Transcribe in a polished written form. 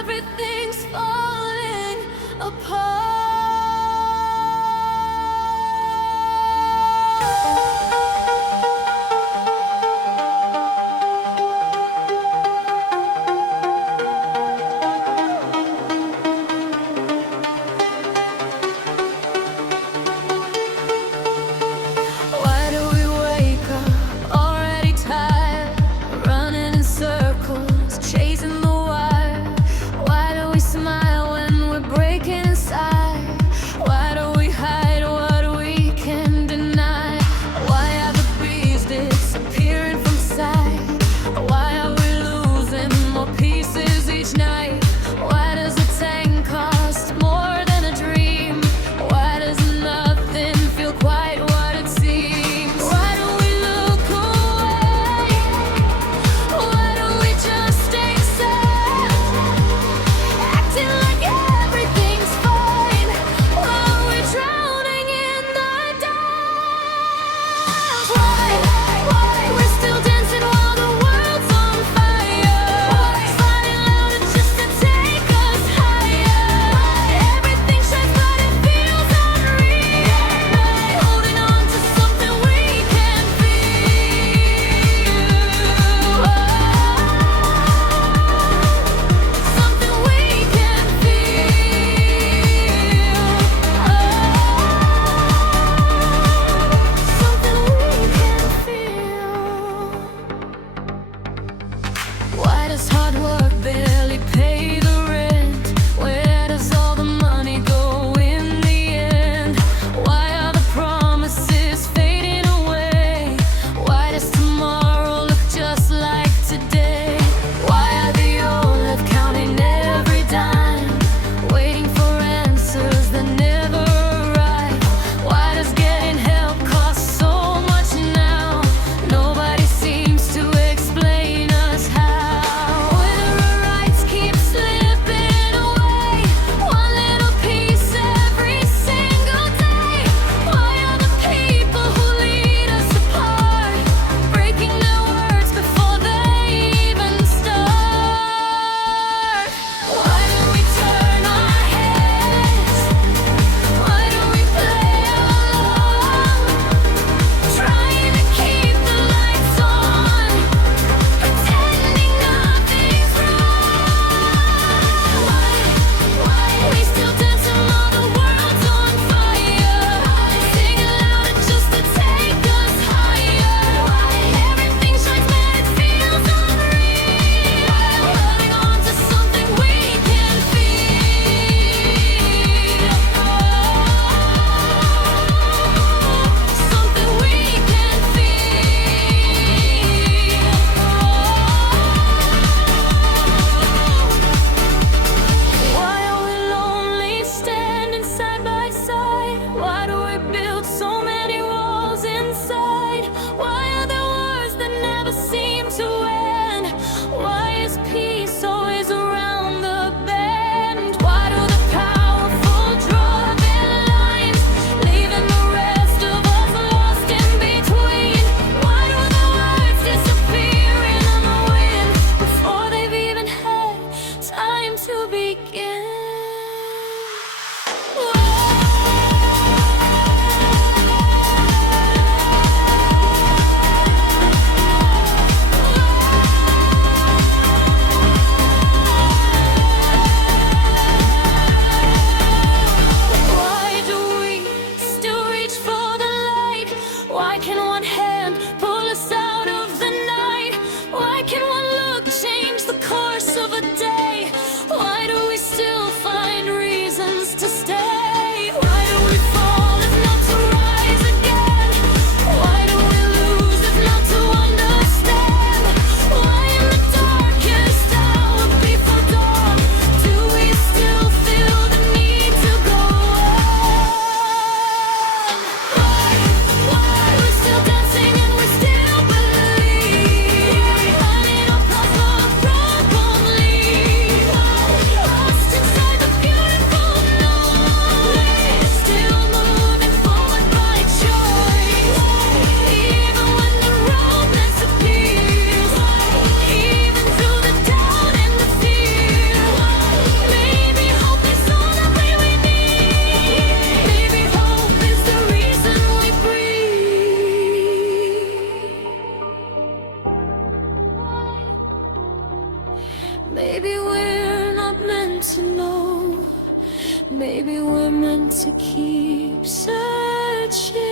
everything's falling apart. Why do we wake up already tired, running in circles, chasing the wire? Why do we smile when we're breaking inside? Why do we hide what we can deny? Why are the bees disappearing from sight? Why are we losing more pieces each night? Why does a tank cost more than a dream? Why does nothing feel quite what it seems? Why do we look away? Why do we just accept, acting like everything's fine while we're drowning in the dark? Why we're still dancing while the world's on fire? Fighting louder just to take us higher. Everything shines but it feels unreal. Holding on to something we can feel. Something we can feel. Why does hard work barely pay the rent? Where does all the money go in the end? Why are the promises fading away? Why does tomorrow look just like today? Why are the old left counting every dime, waiting for answers that never arrive? Why does getting help cost so much now? Nobody seems to explain us how. Whether our rights keep slipping away, one little piece every single day. Why are the people who lead us apart, breaking their words before they even start? Why do we turn our heads? Why do we play along, trying to keep the lights on, pretending nothing's wrong? Why we still dancing while the world's on fire? Singing louder just to take us higher. Everything shines but it feels unreal. Holding on to something we can feel. Something we can feel. Why are we lonely standing side by side? Why do we build so many walls inside? Why are there wars that never seem to end? Why is peace always around the bend? Why do the powerful draw their lines, leaving the rest of us lost in between? Why do the words disappear in the wind before they've even had time to begin? Why do we still reach for the light? Why can one hand pull us out of the night? Why can one look change the course of a day? Why do we still Maybe we're meant to keep searching.